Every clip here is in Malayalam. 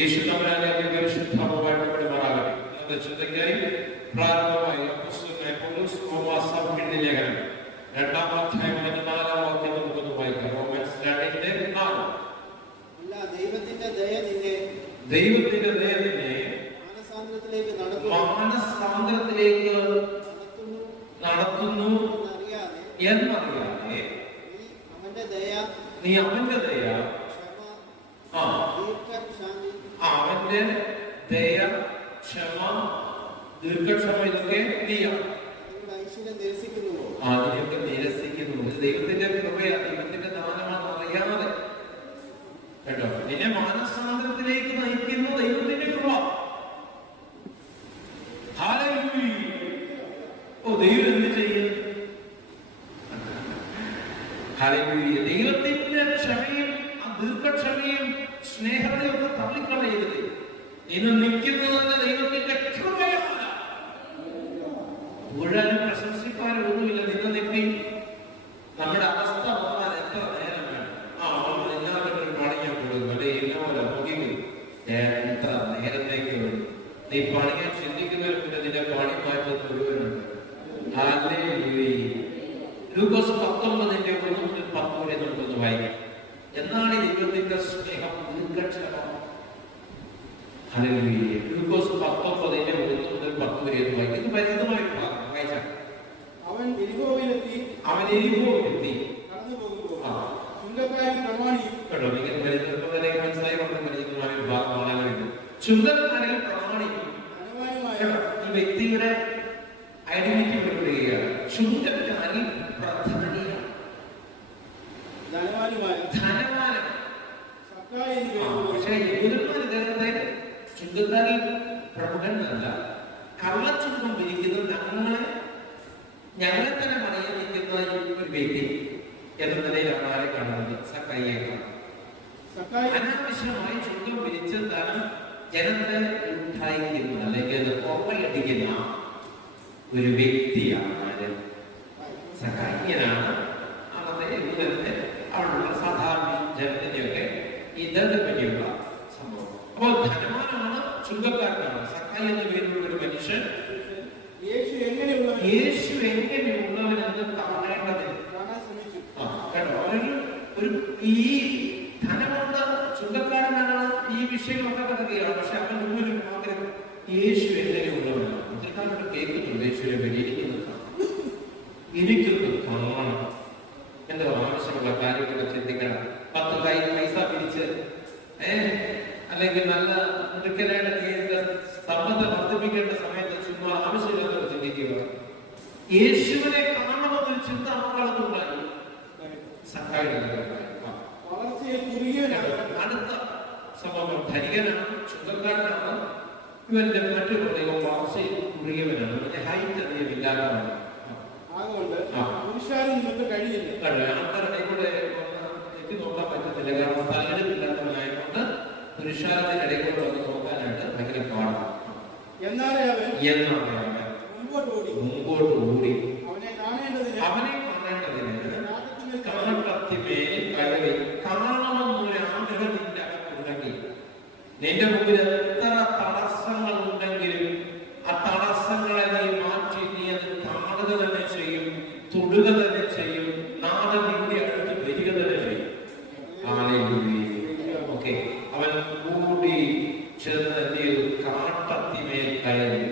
യേശു തമ്പുരാനെ പരിശുദ്ധമായിട്ട് പെരുമാറാകട്ടെ. ഇന്നത്തെ ചിന്തയ്ക്കായി പ്രാരംഭമായി അപ്പോസ്തലനായ പൗലോസ് റോമാസഭയുടെ ലേഖനം 2-ാം അധ്യായം 4-ാം വാക്യം നമുക്കൊന്ന് വായിക്കാം. റോമൻസ് 2:4. ദൈവത്തിന്റെ ദയ നിന്നെ മാനസാന്തരത്തിലേക്ക് നടത്തുന്നു എന്നറിയാതെ നീ അവന്റെ ദയ, അവന്റെ ദയ, ക്ഷമ, ദീർഘക്ഷമ ഇതൊക്കെ അതിനെയൊക്കെ നിരസിക്കുന്നു. ദൈവത്തിന്റെ കൃപയാണ്, ദൈവത്തിന്റെ ദാനമാണ് അറിയാതെ കേട്ടോ. നിന്നെ മാനസാന്തരത്തിലേക്ക് നയിക്കുന്ന ദൈവത്തിന്റെ കൃപ. ഓ, ദൈവം എന്ത് ചെയ്യും? ദൈവത്തിന്റെ ക്ഷമയും ദീർഘക്ഷമയും സ്നേഹത്തെയും ഒക്കെ തള്ളിക്കളയരുത്. ഇന്ന് നിൽക്കുന്നത് ദൈവത്തിന്റെ കൃപയാണ്. മുഴുവൻ പ്രശംസിക്കാനൊന്നുമില്ല. നിങ്ങൾ നിൽപ്പി. നമ്മുടെ അവസ്ഥ വന്നാൽ എത്ര നേരം വേണം? എല്ലാവരും പണിയാൻ കൊടുക്കും. അല്ലെ ഇന്നപോലെ നോക്കിക്കും എത്ര നേരത്തേക്ക് വേണം. നീ പണിയാൻ ചിന്തിക്കുന്നവർ പിന്നെ നിന്റെ പണി മാറ്റുന്ന മുഴുവനുണ്ട്. ലൂക്കോസ് 19:1-10 നമുക്കൊന്ന് വായിക്കാം. എന്നാണ് ദൈവത്തിന്റെ സ്നേഹം ദീർഘക്ഷമ. ഹല്ലേലൂയ. ലൂക്കോസ് 19:1-10 വായിക്കാം. ഇത് പരിചിതമായ ഒരു ഭാഗം വായിച്ചാൽ. അവൻ എരിഹോവിലെത്തി മനസ്സിലായി പരിചിതമായ ഒരു ഭാഗമാണ്. ചുങ്കക്കാരിൽ പ്രമാണിക്കും. ഈ വ്യക്തിയുടെ ഐഡന്റിറ്റി വെളിപ്പെടുകയാണ്. ചുങ്കക്കാരിൽ ധനവാനും. പക്ഷേ യഹൂദന്മാർ ഇദ്ദേഹത്തെ ചുങ്കക്കാരിൽ പ്രമുഖൻ എന്നല്ല, കള്ളച്ചുങ്കം പിരിക്കുന്നത് ഞങ്ങളെ തന്നെ പറയാൻ നിൽക്കുന്ന ഒരു വ്യക്തി എന്ന നിലയിലാണ് ആരെ കാണുന്നത്? സക്കായിയെ കാണുന്നത്. അനാവശ്യമായി ചുങ്കം പിരിച്ച് ധനം ജനത്തെ ഉठाയിക്കുന്ന അല്ലെങ്കിൽ കൊള്ളയടിക്കുന്ന ഒരു വ്യക്തിയാണ് സക്കായിയനാണ്. അന്നത്തെ യഹൂദന്റെ അവിടെയുള്ള സാധാരണ ജനത്തിന്റെയൊക്കെ ഇതത്തെ പറ്റിയുള്ള സംഭവം. അപ്പോൾ ധനവാനാണ്, ചുങ്കക്കാരനാണ്. സക്കായി എന്ന പേരിലുള്ള ഒരു മനുഷ്യൻ യേശു എങ്ങനെയുള്ളവനെന്ന് കാണേണ്ടതില്ല. കേട്ടോ, ഈ ധനമുള്ള ചുങ്കക്കാരനാണ്. ഈ വിഷയമൊക്കെ കിടക്കുകയാണ്. പക്ഷെ അവൻ മുമ്പിൽ മാത്രം യേശു എങ്ങനെയുള്ളവനാണ്. ഇതിൽക്കാരോട് കേൾക്കുന്നുണ്ട് യേശുവിനെ പറ്റി. എനിക്കൊന്ന് കാണണം. എന്റെ ആവശ്യമുള്ള കാര്യങ്ങളൊക്കെ ചിന്തിക്കണം. 10 പൈസ പിരിച്ച് അല്ലെങ്കിൽ നല്ല മുടുക്കലായിട്ട് സമ്പത്ത് വർദ്ധിപ്പിക്കേണ്ട സമയത്ത് ചുമ്മാ ആവശ്യമില്ലാത്ത ചിന്തിക്കുക. യേശുവിനെ കാണണമെന്നൊരു ചിന്ത ആളുകളുണ്ടായി. അടുത്ത സംഭവം ധനികനാണ്, ചുങ്കക്കാരനാണ്. ഇവന്റെ മറ്റൊരു പ്രത്യേകം വളർച്ചയിൽ കുറുകിയവനാണ്. അവന്റെ ഹൈറ്റ് അധികം ഇല്ലാത്തതാണ്. ആൾക്കാരുടെ കൂടെ എത്തി നോക്കാൻ പറ്റത്തില്ല. കാരണം തലയെടുപ്പില്ലാത്തവനായതുകൊണ്ട് പുരുഷാരത്തിന്റെ ഇടയിൽ കൂടെ വന്ന് നോക്കാനായിട്ട് ഭയങ്കര പാടാണ്. എന്നാലേ മുമ്പോട്ട് ഓടി അവനെ കാണേണ്ടതിന് കാട്ടത്തിമേൽ കയറി കാണണമെന്നൊരു ആഗ്രഹം നിന്റെ അകത്തുണ്ടെങ്കിൽ, നിന്റെ മുമ്പിൽ എത്ര തടസ്സങ്ങൾ ഉണ്ടെങ്കിലും ആ തടസ്സങ്ങളെ നീ മാറ്റി നീ അത് കാണുക തന്നെ ചെയ്യും, തൊടുക തന്നെ ചെയ്യും, നാളെ നിന്റെ അടുത്ത് വരിക തന്നെ ചെയ്യും. ഓക്കെ, അവൻ കൂടി ചെന്ന് എന്ത് ചെയ്തു? കാട്ടത്തിമേൽ കയറി.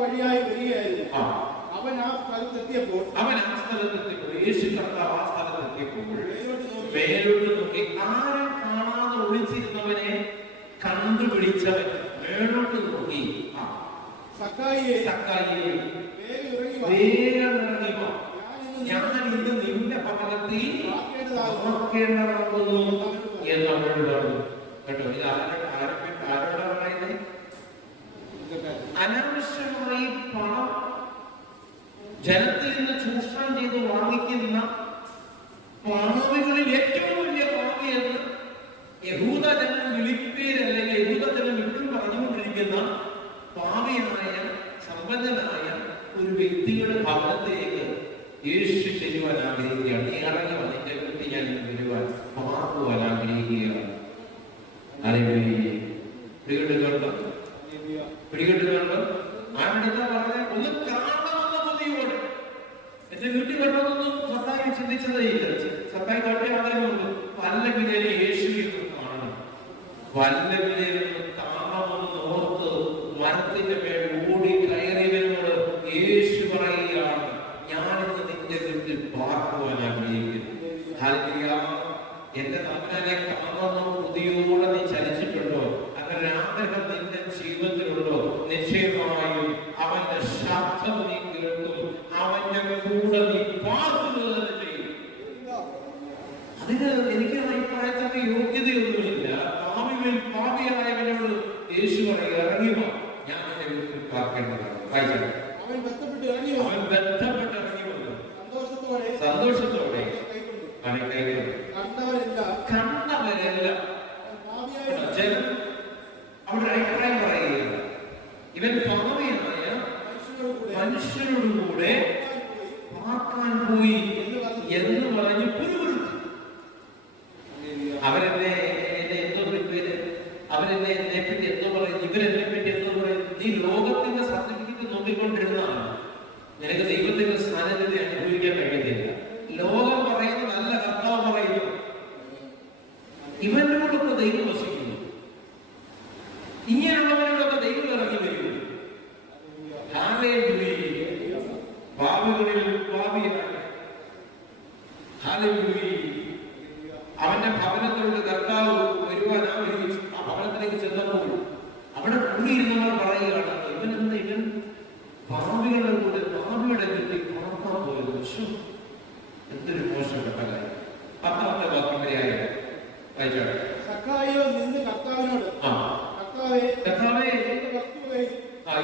വഴിയായി വരികയായിരുന്നു. അവൻ ആ സ്ഥലത്തെത്തിയപ്പോൾ യേശു കർത്താവ് ആ സ്ഥലത്തെത്തിയപ്പോൾ മേലോട്ട് നോക്കി. ആരും കാണാതെ ഒളിച്ചിരുന്നവനെ കണ്ടുപിടിച്ചവൻ മേലോട്ട് നോക്കി. ഞാൻ ഇന്ന് നിന്റെ ഭവനത്തിൽ പാർക്കേണ്ടതാകുന്നു എന്ന് അവരോട് പറഞ്ഞു. കേട്ടോ, ഇത് ആരോടാ പറയുന്നത്? അനാവശ്യമായി പണം ജനത്തിൽ നിന്ന് ചൂഷണം ചെയ്ത് വാങ്ങിക്കുന്ന പാവികളിൽ ഏറ്റവും വലിയ പാവി എന്ന് യഹൂദജനം വിളിപ്പേര് അല്ലെങ്കിൽ യഹൂദജനം ഇപ്പോഴും പറഞ്ഞുകൊണ്ടിരിക്കുന്ന പാവിയായ സമ്പന്നനായ ഒരു വ്യക്തിയുടെ ഭവനത്തിലേക്ക് യേശു ചെല്ലുവാൻ ആഗ്രഹിക്കുകയാണ്. ഈ ഇറങ്ങി വന്നിന്റെ വ്യക്തി ഞാൻ വരുവാൻ പാർക്കുവാൻ ആഗ്രഹിക്കുകയാണ്. സാധ്യതയില്ല. സത്തായി തോട്ടെ ആളുകളുണ്ട്. വല്ലവിധേന യേശുവിനെ കാണണം, വല്ലവിധേന കാണണമെന്ന് ഓർത്ത് മരത്തിന്റെ മേൽ ഓടി കയറിയവരോട് യേശു പറയുകയാണ്, ഞാനിന്ന് നിന്റെ വീട്ടിൽ പാർക്കുവാൻ ആഗ്രഹിക്കുന്നു. എന്റെ തമ്പുരാനെ കാണുന്ന കൊതിയോടെ നീ ചലിച്ചിട്ടുണ്ടോ? അങ്ങനെ ആഗ്രഹം നിന്റെ ജീവിതത്തിലുണ്ടോ? നിശ്ചയമായും അവന്റെ ശബ്ദം നീ കേൾക്കും, അവന്റെ കൂടെ നീ പാർക്കുന്നത് തന്നെ ചെയ്യും. അതിന് എനിക്ക് അഭിപ്രായത്തിന്റെ യോഗ്യതയൊന്നുമില്ല. പാപിയായവനോട് യേശു പറയുക, ഇറങ്ങിയോ, ഞാൻ എന്റെ വീട്ടിൽ പാർക്കേണ്ടതാണ്. അവൻ ബന്ധപ്പെട്ട് ഇറങ്ങി വന്നു സന്തോഷത്തോടെ കണ്ടവരെല്ലാം അവിടെ അഭിപ്രായം പറയുകയാണ്, ഇവൻ പാപിയായ മനുഷ്യരോടുകൂടെ പാർക്കാൻ പോയി എന്ന് പറഞ്ഞ് പുരുപുരുത്തി. അവരെന്നെ എന്തോ അവരെന്നെ പറ്റി എന്തോ പറയുന്നു, ഇവരെന്നെ പറ്റി എന്തോ പറയുന്നു. നീ ലോകത്തിന്റെ സർട്ടിഫിക്കറ്റ് നോക്കിക്കൊണ്ടിരുന്നതാണ്, നിനക്ക് ദൈവത്തിന്റെ സാന്നിധ്യത്തെ അനുഭവിക്കാൻ കഴിയുന്നില്ല. ലോകം പറയുന്നത് നല്ല, കർത്താവ് പറയുന്നു. ഇവനോടൊക്കെ ദൈവം വസിക്കുന്നു, ഇങ്ങനെയുള്ളവരോടൊക്കെ ദൈവം ഇറങ്ങി വരുന്നു. ഭാവികളിൽ അവന്റെ ഭവനത്തിലുള്ള കർത്താവ് വരുവാൻ ആഗ്രഹിച്ചു. ആ ഭവനത്തിലേക്ക് ചെന്നപ്പോൾ അവിടെ കൂടിയിരുന്നവർ പറയുകയാണ്, ഇവൻ ഭാവികളുടെ കൂടെ ഭാവിയുടെ വീട്ടിൽ പാർക്കാൻ പോയത്. എന്തൊരു മോശപ്പെട്ട കാര്യം. 10ാമത്തെ വാക്യം വരെയായ കർത്താവേ,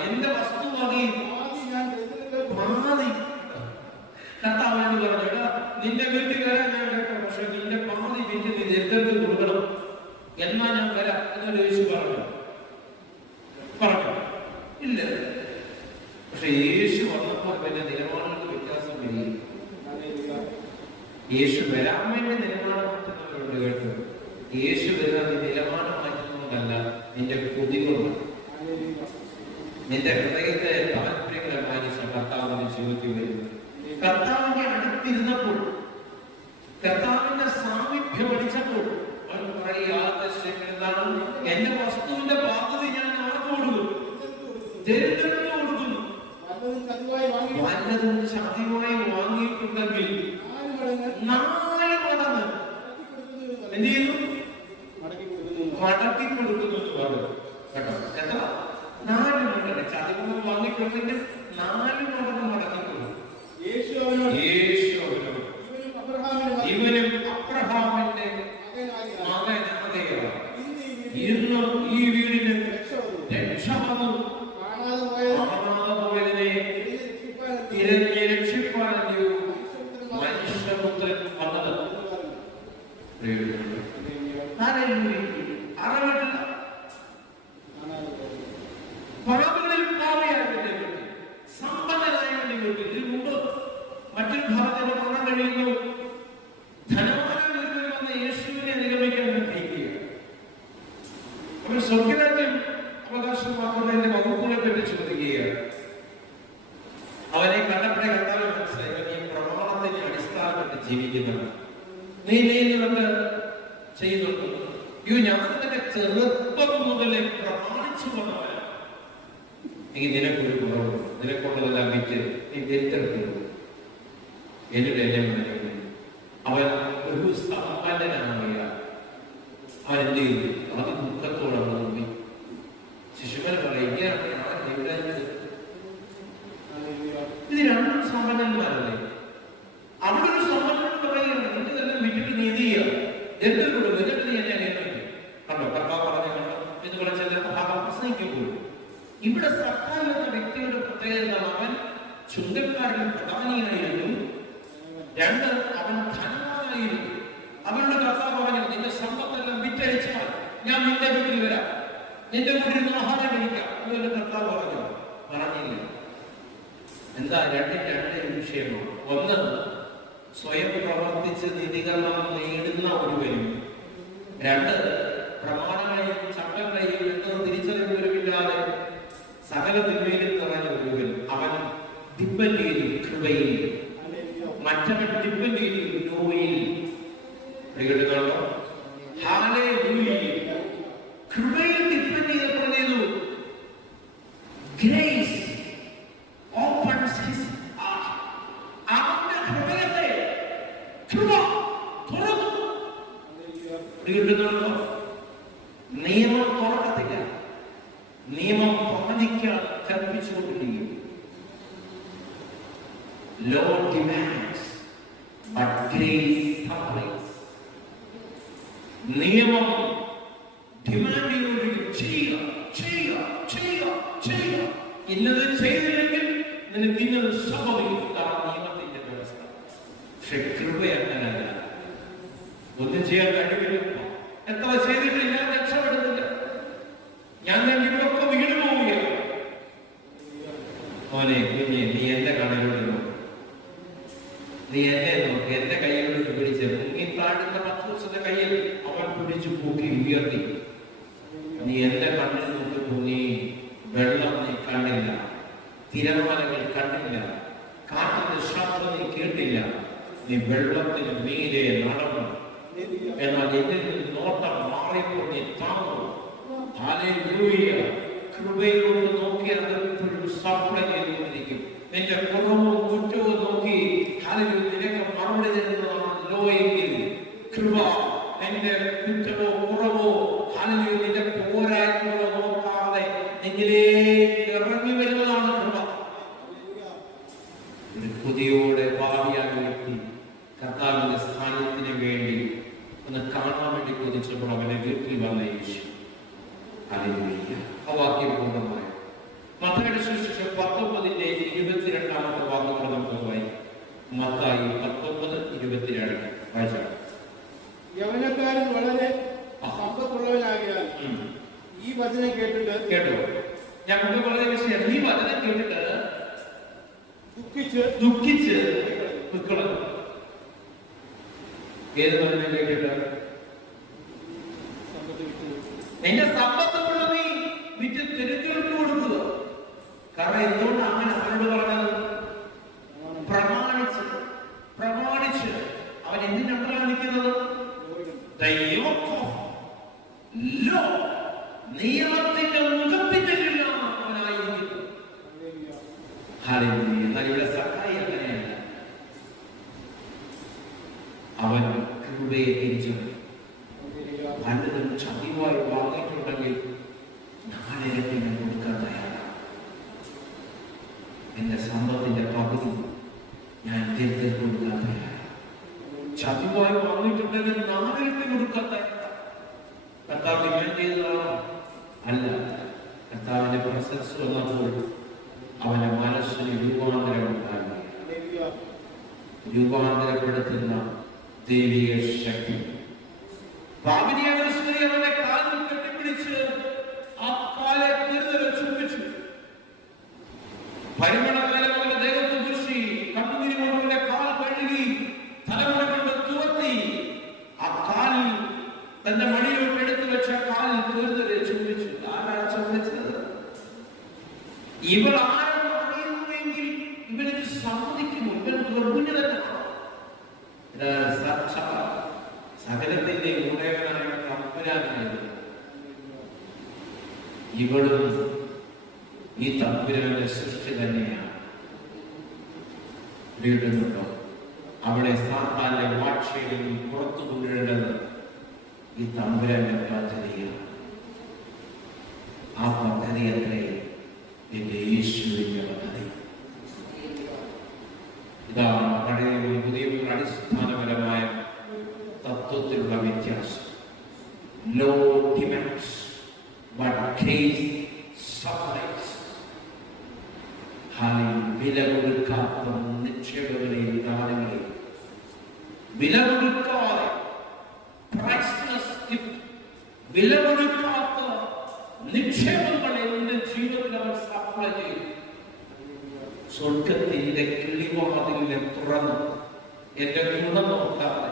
എന്റെ വസ്തുവാകി കർത്താവിനോട് പറഞ്ഞു, നിന്റെ വീട്ടിൽ വരാൻ ഞാൻ കേട്ടോ, പക്ഷെ നിന്റെ പാതി വീട്ടിൽ നീ എഴുതി കൊടുക്കണം, എന്നാ ഞാൻ വരാം എന്നോട് യേശു പറഞ്ഞു ഇല്ല. പക്ഷെ യേശു വന്നപ്പോൾ പിന്നെ നിലപാടുകൾക്ക് വ്യത്യാസം വരികയും യേശു വരാൻ വേണ്ടി നിലപാട് മാറ്റുന്നവരോട് കേട്ടു, യേശു വരുന്ന നിലപാട് മാറ്റുന്നതല്ല, നിന്റെ കൊതികളാണ്, നിന്റെ ഹൃദയത്തെ താല്പര്യങ്ങളെ മാനിച്ച കർത്താവിന്റെ ജീവിതത്തിൽ വരുന്നത്. കർത്താവിന്റെ അടുത്തിരുന്നപ്പോൾ, കർത്താവിന്റെ സാമീപ്യം അടിച്ചപ്പോൾ അവൻ പറയുക, എന്താണ് എന്റെ വസ്തുവിന്റെ ബാധ്യത ഞാൻ ആർക്ക് കൊടുക്കും? ദരിദ്രന് കൊടുക്കുന്നു. വല്ലതും ചതിവായി വാങ്ങിയിട്ടുണ്ടെങ്കിൽ 4 മടങ്ങ് എന്ത് ചെയ്യുന്നു? മടക്കി കൊടുക്കുന്നു എന്ന് പറഞ്ഞു കേട്ടോ. എത്ര? 4 മടങ്ങ്. ചതിവായി വാങ്ങിയിട്ടുണ്ടെങ്കിൽ 4 മടങ്ങ് മടക്കി കൊടുക്കും. യേശു അവനോട് ഇവനും അബ്രഹാമിന്റെ മകനാകയാൽ ഇന്ന് ഈ വീടിന് രക്ഷാപദം കാണാതെ തിരഞ്ഞ് രക്ഷിപ്പാനല്ലോ മനുഷ്യപുത്രൻ വന്നത്. അറിവില്ല പറമ്പുകളിൽ പാവയായവന്റെ വീട്ടിൽ, സമ്പന്നനായവന്റെ വീട്ടിൽ. ഇതിന് മുമ്പ് മറ്റൊരു ഭാഗത്തിന് കാണാൻ കഴിയുന്നു, ധനവാന വീട്ടിൽ വന്ന യേശുവിനെ നിഗമിക്കാൻ പറ്റിയിരിക്കുക. അവൻ സ്വർഗ്ഗരാജ്യം അവകാശമാക്കുന്നതിന്റെ വകുപ്പിനെ പറ്റി ചോദിക്കുകയാണ്. അവനെ കണ്ടപ്പോഴേ കർത്താവ് മനസ്സിലായി, നീ പ്രമാണത്തിന്റെ അടിസ്ഥാനത്തിൽ ജീവിക്കുന്നവൻ, നീ ഇതൊക്കെ ചെയ്യുന്നുണ്ട്. ഞാൻ തന്നെ ചെറുപ്പം മുതലേ പ്രമാണിച്ചു വന്നവനാണ്. എനിക്ക് നിനക്കൊരു കുറവ്, നിനക്കുള്ളതെല്ലാം വിറ്റ് നീ തിരിച്ചെടുക്കുന്നു. എന്നിട്ട് എന്നെ മനസ്സിലാക്കി അവൻ ഒരു സമ്പന്നനായ അവൻ എന്ത് ചെയ്തു? അത് ദുഃഖത്തോടെ നോക്കി ശിശുമനെ പറയുക, ഇത് രണ്ടും സമ്പന്നന്മാരല്ലേ? അവിടെ ഒരു സമ്പന്നൻ പറയുകയാണ്, നിന്റെ തന്നെ വിട്ടിട്ട് നീ എന്ത് ചെയ്യുക? എന്ത് കൊടുക്കും? എന്നിട്ട് നീ എന്നെ അറിയാൻ കണ്ടോ? കർത്താവ് പറഞ്ഞു എന്ന് പറഞ്ഞ ഭാഗം പ്രസംഗിക്കുമ്പോൾ ഇവിടെ സർക്കാർ എന്ന വ്യക്തിയുടെ പ്രത്യേകത, അവൻ ചുങ്കക്കാരിൽ പ്രധാനിയായിരുന്നു. 2, അവൻ ധനവാനായിരുന്നു. അവരുടെ കർത്താവ് പറഞ്ഞു, നിന്റെ സമ്പത്തെല്ലാം വിറ്റഴിച്ചാൽ ഞാൻ നിന്റെ വീട്ടിൽ വരാം, നിന്റെ വീട്ടിൽ ആഹാരം കഴിക്കാം എന്ന് കർത്താവ് പറഞ്ഞില്ല. എന്താ? 2 വിഷയമാണ്. 1, സ്വയം പ്രവർത്തിച്ച് നീതീകരണം നേടുന്ന ഒരുവനും. 2, പ്രമാണങ്ങളെയും ചട്ടങ്ങളെയും എന്നത് തിരിച്ചറിവുകളില്ലാതെ സകല തിന്മയിൽ നിറഞ്ഞ ഒരുവൻ. അവൻ ഡിപ്പെൻഡ് ചെയ്തു കൃപയിൽ, മറ്റവൻ ഡിപ്പെൻഡ് ചെയ്തു നോയിൽ. കിട്ടുന്നുണ്ടോ? നിയമം തുറക്കത്തില്ല, നിയമം പാലിക്കാൻ കൽപ്പിച്ചുകൊണ്ടിരിക്കും. Law demands, but grace supplies. നിയമം ഡിമാൻഡ് ചെയ്യുക. ഇന്നത് ചെയ്തില്ലെങ്കിൽ നിനക്ക് ഇന്നത് സംഭവിക്കും. നിയമത്തിന്റെ വ്യവസ്ഥ. പക്ഷെ കൃപ അങ്ങനല്ല. ഒന്നും ചെയ്യാൻ കഴിവില്ല. എത്ര ചെയ്തിട്ട് ഞാൻ രക്ഷപ്പെടുന്നില്ല, ഞാൻ ഇപ്പൊക്കെ വീട് പോവുകയാണ്. മോനെ കുഞ്ഞെ, നീ എന്റെ കടയിലോട്ട് നോക്ക്, നീ എന്നെ നോക്ക്. എന്റെ കൈയിലോട്ട് പിടിച്ച് മുങ്ങി താഴുന്ന 10 ദിവസത്തെ കയ്യിൽ അവൻ പിടിച്ചു പൂക്കി ഉയർത്തി. നീ എന്റെ കണ്ണിൽ നോക്കിപ്പോ നീ വെള്ളം നീ കണ്ടില്ല, തിരമാലകൾ കണ്ടില്ല, കാറ്റിന്റെ ശബ്ദം നീ കേട്ടില്ല. നീ വെള്ളത്തിന് മീതെ നടന്നു. എന്നാൽ ഇതിൽ നിന്ന് നോട്ടം മാറിയപ്പോൾ നീ താങ്ങും. ഹല്ലേലൂയ. കൃപയിലോട്ട് നോക്കി അതെപ്പോഴും സപ്ലൈ ചെയ്തുകൊണ്ടിരിക്കും. നിന്റെ കുറവും കുറ്റവും നോക്കി ഹല്ലേലൂയ നിനക്ക് മറുപടി തരുന്നതാണ് ലോയെങ്കിൽ കൃപ. നിന്റെ കുറ്റമോ കുറവോ ഹല്ലേലൂയ നിന്റെ പോരായ്മകളോ നോക്കാതെ നിന്നിലേക്ക് ഇറങ്ങി വരുന്നതാണ് കൃപ. ഒരു കൊതിയോടെ ഭാവിയായി വ്യക്തി കർത്താവിന്റെ സ്ഥാനത്തിന് വേണ്ടി ഒന്ന് കാണാൻ വേണ്ടി കൊതിച്ചപ്പോൾ അവനെ വീട്ടിൽ വന്ന യേശു. ഹല്ലേലൂയ. ആ വാക്യം പൂർണ്ണമായി മത്തായിയുടെ സുവിശേഷം 19:22 വാക്യങ്ങൾ നമുക്ക് വായിക്കാം. മത്തായി 19:22 വായിച്ചാൽ, യൗവനക്കാരൻ വളരെ സമ്പത്തുള്ളവനാകിയാൽ ഈ വചനം കേട്ടിട്ട് കേട്ടോ, ഞാൻ മുമ്പ് വളരെ വിഷയം, ഈ വചനം കേട്ടിട്ട് ദുഃഖിച്ച് നിൽക്കണം. ഏത് വചനം കേട്ടിട്ട്? നിന്റെ സമ്പത്ത് മുഴുവൻ നീ വിറ്റ് തിരിച്ചെടുത്തു കൊടുക്കുക. കാരണം എന്തുകൊണ്ട് അങ്ങനെ അവനോട് പറഞ്ഞത്? പ്രമാണിച്ച് അവൻ എന്തിനാണ് നിൽക്കുന്നത്? നിയമത്തിന്റെ മുഖത്തിന്റെ കീഴിലാണ് അവനായിരിക്കുന്നത്. എന്നാൽ ഇവിടെ സഹായി അങ്ങനെയല്ല. അവൻ കൃപയെ തിരിച്ചറിഞ്ഞു. പലതും ചതിവായി വാങ്ങിയിട്ടുണ്ടെങ്കിൽ 4 ഇരട്ടി ഞാൻ കൊടുക്കാൻ തയ്യാറാണ്. എന്റെ സമ്പത്തിന്റെ പകുതി ഞാൻ തിരിച്ചു കൊടുക്കാൻ തയ്യാറാണ്. ചതിവായി വാങ്ങിയിട്ടുണ്ടെങ്കിൽ 4 ഇരട്ടി കൊടുക്കാൻ തയ്യാറാണ്. കർത്താവ് ഡിമാൻഡ് ചെയ്തതാണോ? അല്ല. കർത്താവിന്റെ പ്രസൻസ് വന്നപ്പോൾ അവന്റെ മനസ്സിന് രൂപാന്തരം ഉണ്ടായി. രൂപാന്തരപ്പെടുത്തുന്ന ദൈവിക ശക്തി. അവന്റെ കാലിൽ കെട്ടിപ്പിടിച്ച് ആ കാലെ ചുംബിച്ചു. പരിമള പോലെ ദൈവത്തെ കുറിച്ച് കണ്ണുനീര് കൊണ്ട് കാൽ കഴുകി തലമുറ കൊണ്ട് തുവർത്തി ആ കാലിൽ തന്റെ മടിയിലോട്ട് എടുത്തു വെച്ച കാലിൽ തീർന്നവരെ ചുംബിച്ചു. ആരാണ് ചുംബിച്ചത്? ഇവൾ ആരെന്ന് അറിയുന്നുവെങ്കിൽ ഇവരത് സമ്മതിക്കുമോ? ഇവർ ഗർഭിണി തന്നെ. സകലത്തിന്റെ ഉടയവനായ തമ്പുരാനായിരുന്നു. ഇവളും ഈ തമ്പുരാന്റെ സൃഷ്ടി തന്നെയാണ്. വീണ്ടുന്നുണ്ടോ? അവിടെ സാത്താന്റെ വാഴ്ചയിൽ പുറത്തു കൊണ്ടുവരേണ്ടത് ഈ തമ്പുരാന്റെ പദ്ധതിയാണ്. ആ പദ്ധതി അത്രേ എന്റെ യേശുവിന്റെ പദ്ധതി. ഇതാണ് പഴയ പുതിയ അടിസ്ഥാനപരമായ തത്വത്തിലുള്ള വ്യത്യാസം. Law demands, but grace supplies. വില കൊടുക്കാത്ത നിക്ഷേപങ്ങളെയും ദാനങ്ങളെയും വില കൊടുക്കാതെ വില കൊടുക്കാത്ത നിക്ഷേപങ്ങളെ എന്റെ ജീവിതത്തിൽ അവൻ സപ്ലൈ ചെയ്യും. സ്വർഗത്തിന്റെ കിളിവാതിലിനെ തുറന്ന് എന്റെ ഗുണം നോക്കാതെ,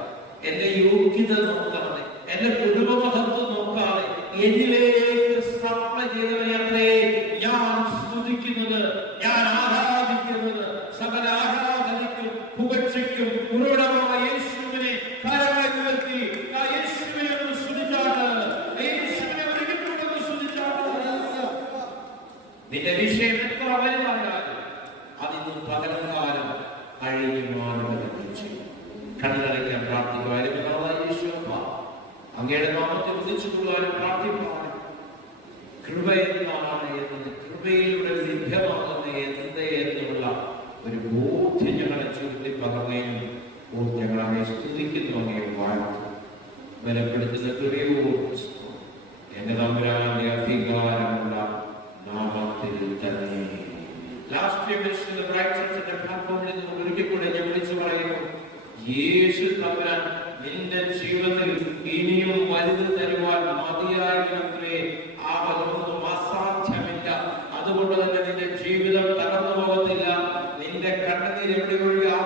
എന്റെ യോഗ്യത നോക്കാതെ, എന്റെ കുടുംബമഹത്വം നോക്കാതെ എന്നിലേക്ക് സപ്ലൈ ചെയ്തവരെ ഞാൻ സ്തുതിക്കുന്നത്, ഞാൻ ആരാധിക്കുന്നത്. സകല ആരാധനയ്ക്കും പുകഴ്ചയ്ക്കും ഉറവിടമായ യേശുവിനെ കരമായി ഉയർത്തി ആ യേശുവിനെ ഒന്ന് സ്തുതിച്ചാണ്. യേശുവിനെ ഒരുക്കിക്കൊണ്ടൊന്ന് സ്തുതിച്ചാണ്. നിന്റെ വിഷയം എത്ര വലുതായാലും അതിന്ന് പകൽക്കാലം കഴിഞ്ഞു മാറുക. കണ്ണടയ്ക്കാൻ അങ്ങയുടെ നാമത്തെ ഉദിച്ചുകൊള്ളുവാനും പ്രാർത്ഥിപ്പാനും കൃപ എന്താണ് എന്നത്, കൃപയിലൂടെ ലഭ്യമാകുന്ന എന്ത് എന്നുള്ള ഒരു ബോധ്യം ഞങ്ങളെ ചുരുട്ടി പകർന്നതിനും ഞങ്ങളെ സ്തുതിക്കുന്നു, അങ്ങയെ വാഴ്ത്തുന്നു. ബലപ്പെടുത്തുന്ന കൃപയോട് എന്റെ തമ്പുരാന്റെ അധികാരമുള്ള നാമത്തിൽ തന്നെ. ഒരിക്കൽ കൂടെ ഞാൻ വിളിച്ചു പറയുന്നു, യേശു തമ്പുരാൻ നിന്റെ ജീവിതത്തിൽ ഇനിയും വലുത് തരുവാൻ മതിയായവരെ ആവതൊന്നും അസാധ്യമില്ല. അതുകൊണ്ട് തന്നെ നിന്റെ ജീവിതം തകർന്നു പോകത്തില്ല. നിന്റെ കണ്ണുനീർ എവിടെ ഒഴിയാ